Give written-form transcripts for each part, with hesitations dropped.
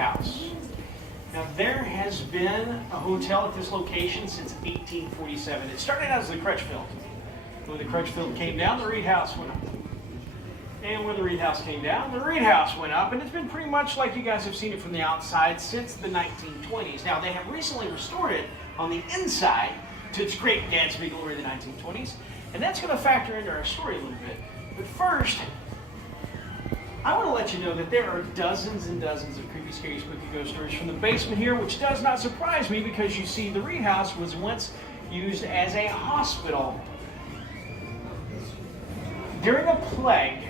House. Now, there has been a hotel at this location since 1847. It started out as the Crutchfield. When the Crutchfield came down, the Reed House went up. And when the Reed House came down, the Reed House went up. And it's been pretty much like you guys have seen it from the outside since the 1920s. Now, they have recently restored it on the inside to its great Gadsby glory in the 1920s. And that's going to factor into our story a little bit. But first, I want to let you know that there are dozens and dozens of creepy, scary, spooky ghost stories from the basement here, which does not surprise me because you see the Reed House was once used as a hospital during a plague.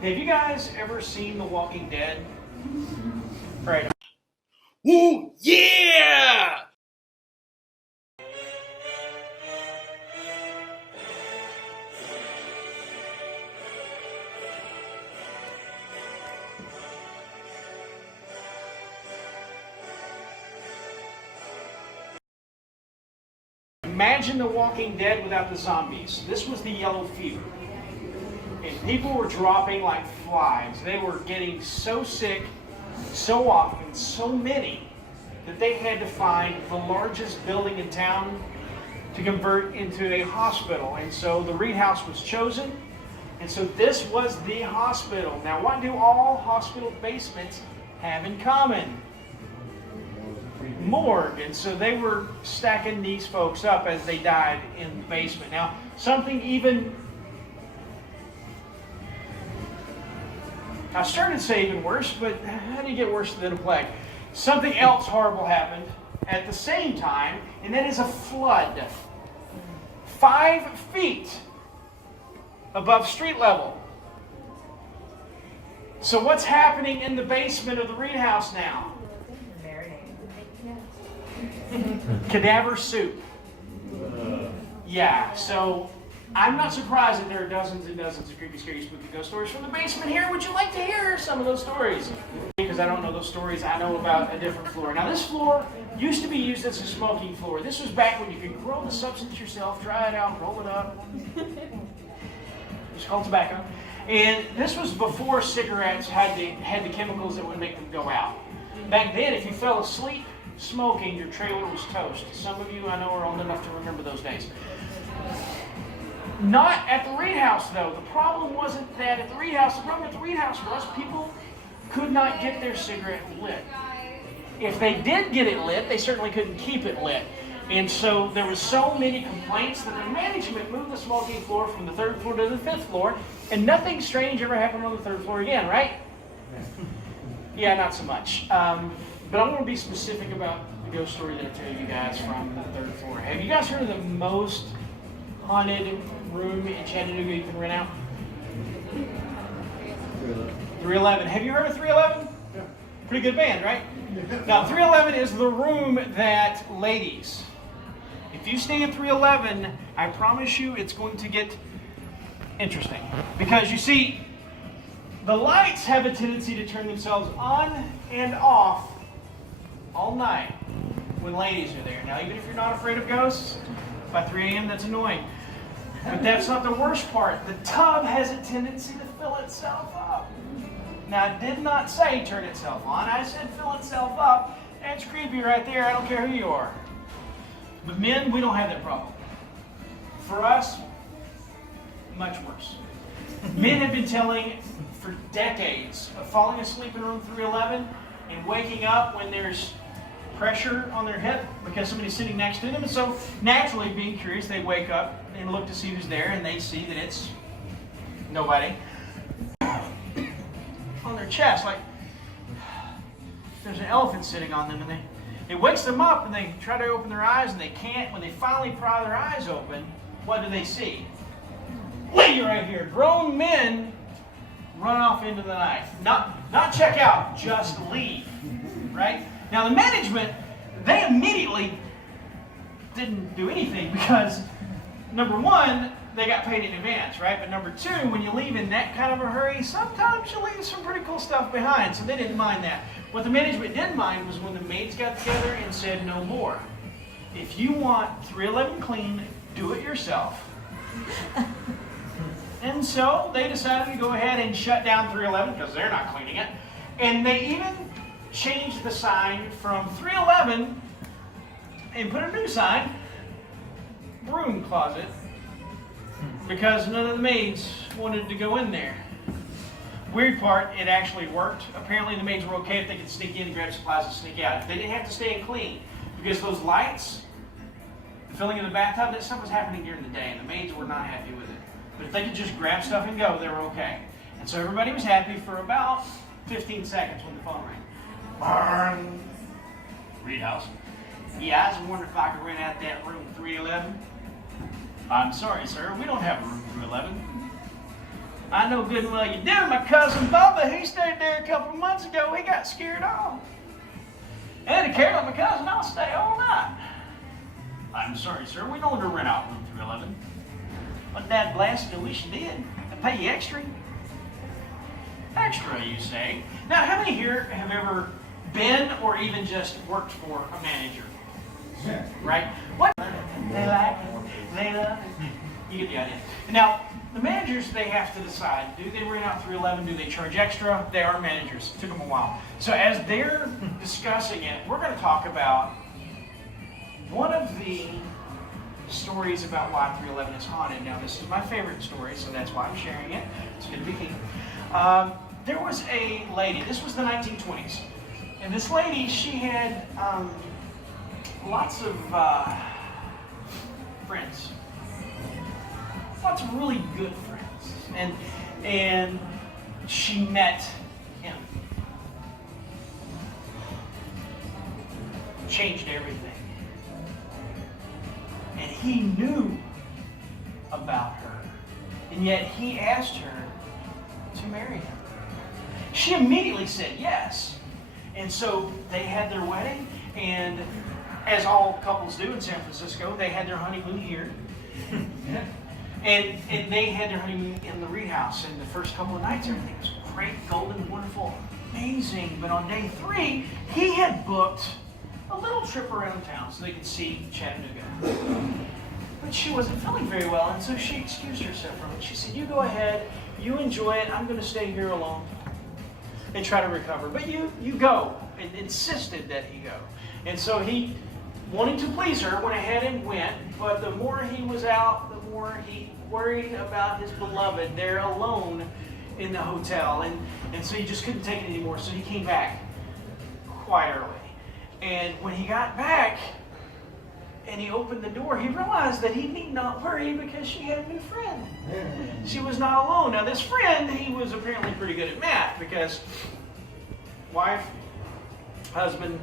Have you guys ever seen The Walking Dead? Right. Ooh, yeah! Imagine The Walking Dead without the zombies. This was the yellow fever. And people were dropping like flies. They were getting so sick, so often, so many, that they had to find the largest building in town to convert into a hospital. And so the Reed House was chosen. And so this was the hospital. Now, what do all hospital basements have in common? Morgue. And so they were stacking these folks up as they died in the basement. Now, something even, I started to say even worse, but how do you get worse than a plague? Something else horrible happened at the same time, and that is a flood. 5 feet above street level. So what's happening in the basement of the Reed House now? Cadaver soup. Yeah, so I'm not surprised that there are dozens and dozens of creepy, scary, spooky ghost stories from the basement here. Would you like to hear some of those stories? Because I don't know those stories, I know about a different floor. Now, this floor used to be used as a smoking floor. This was back when you could grow the substance yourself, dry it out, roll it up. It's called tobacco. And this was before cigarettes had the chemicals that would make them go out. Back then, if you fell asleep smoking, your trailer was toast. Some of you I know are old enough to remember those days. Not at the Reed House, though. The problem wasn't that at the Reed House. The problem at the Reed House was people could not get their cigarette lit. If they did get it lit, they certainly couldn't keep it lit. And so there was so many complaints that the management moved the smoking floor from the 3rd floor to the 5th floor, and nothing strange ever happened on the 3rd floor again, right? Yeah, not so much. But I want to be specific about the ghost story that I tell you guys from the 3rd floor. Have you guys heard of the most haunted room in Chattanooga you can rent out? 311. Have you heard of 311? Yeah. Pretty good band, right? Now, 311 is the room that ladies, if you stay in 311, I promise you it's going to get interesting. Because you see, the lights have a tendency to turn themselves on and off all night when ladies are there. Now, even if you're not afraid of ghosts, by 3 a.m. that's annoying. But that's not the worst part. The tub has a tendency to fill itself up. Now, I did not say turn itself on. I said fill itself up. That's creepy right there. I don't care who you are. But men, we don't have that problem. For us, much worse. Men have been telling for decades of falling asleep in room 311 and waking up when there's pressure on their hip because somebody's sitting next to them. And so naturally, being curious, they wake up and look to see who's there, and they see that it's nobody. On their chest, like there's an elephant sitting on them, and it wakes them up, and they try to open their eyes, and they can't. When they finally pry their eyes open, what do they see? Lady right here. Grown men run off into the night. Not check out, just leave. Right? Now the management, they immediately didn't do anything because, number one, they got paid in advance, right? But number two, when you leave in that kind of a hurry, sometimes you leave some pretty cool stuff behind, so they didn't mind that. What the management did mind was when the maids got together and said no more. If you want 311 clean, do it yourself. And so they decided to go ahead and shut down 311 because they're not cleaning it. And they even changed the sign from 311 and put a new sign, broom closet, because none of the maids wanted to go in there. Weird part, it actually worked. Apparently the maids were okay if they could sneak in and grab supplies and sneak out. They didn't have to stay and clean, because those lights, the filling of the bathtub, that stuff was happening during the day, and the maids were not happy with it. But if they could just grab stuff and go, they were okay. And so everybody was happy for about 15 seconds when the phone rang. Burn. Reed House. Yeah, I was wondering if I could rent out that room 311. I'm sorry, sir. We don't have a room 311. I know good and well you do. My cousin Bubba, he stayed there a couple of months ago. He got scared off. And to care about my cousin, I'll stay all night. I'm sorry, sir. We don't rent out room 311. But Dad blasted, I wish you did. I pay you extra. Extra, you say? Now, how many here have ever been or even just worked for a manager? Yeah. Right? What? They like it. They love it. You get the idea. Now, the managers, they have to decide, do they rent out 311? Do they charge extra? They are managers. It took them a while. So as they're discussing it, we're going to talk about one of the stories about why 311 is haunted. Now, this is my favorite story, so that's why I'm sharing it. It's going to be key. There was a lady, this was the 1920s, and this lady, she had lots of friends. Lots of really good friends. And she met him. Changed everything. And he knew about her. And yet he asked her to marry him. She immediately said yes. And so they had their wedding, and as all couples do in San Francisco, they had their honeymoon here. And they had their honeymoon in the Reed House. And the first couple of nights, everything was great, golden, wonderful, amazing. But on day 3, he had booked a little trip around town so they could see Chattanooga. But she wasn't feeling very well, and so she excused herself from it. She said, you go ahead, you enjoy it, I'm going to stay here alone and try to recover. But you go, and insisted that he go. And so he, wanting to please her, went ahead and went, but the more he was out, the more he worried about his beloved there alone in the hotel. And so he just couldn't take it anymore, so he came back quite early. And when he got back and he opened the door, he realized that he need not worry because she had a new friend. She was not alone. Now this friend, he was apparently pretty good at math, because wife, husband,